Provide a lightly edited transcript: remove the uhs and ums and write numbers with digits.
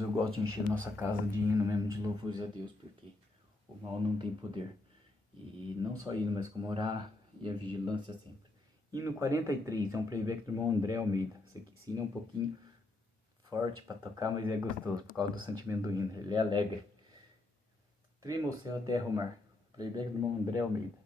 Eu gosto de encher nossa casa de hino mesmo, de louvores a Deus, porque o mal não tem poder. E não só hino, mas como orar e a vigilância sempre. Hino 43 é um playback do irmão André Almeida. Esse aqui sim é um pouquinho forte para tocar, mas é gostoso por causa do sentimento do hino. Ele é alegre. Trima o céu, a terra, o mar. Playback do irmão André Almeida.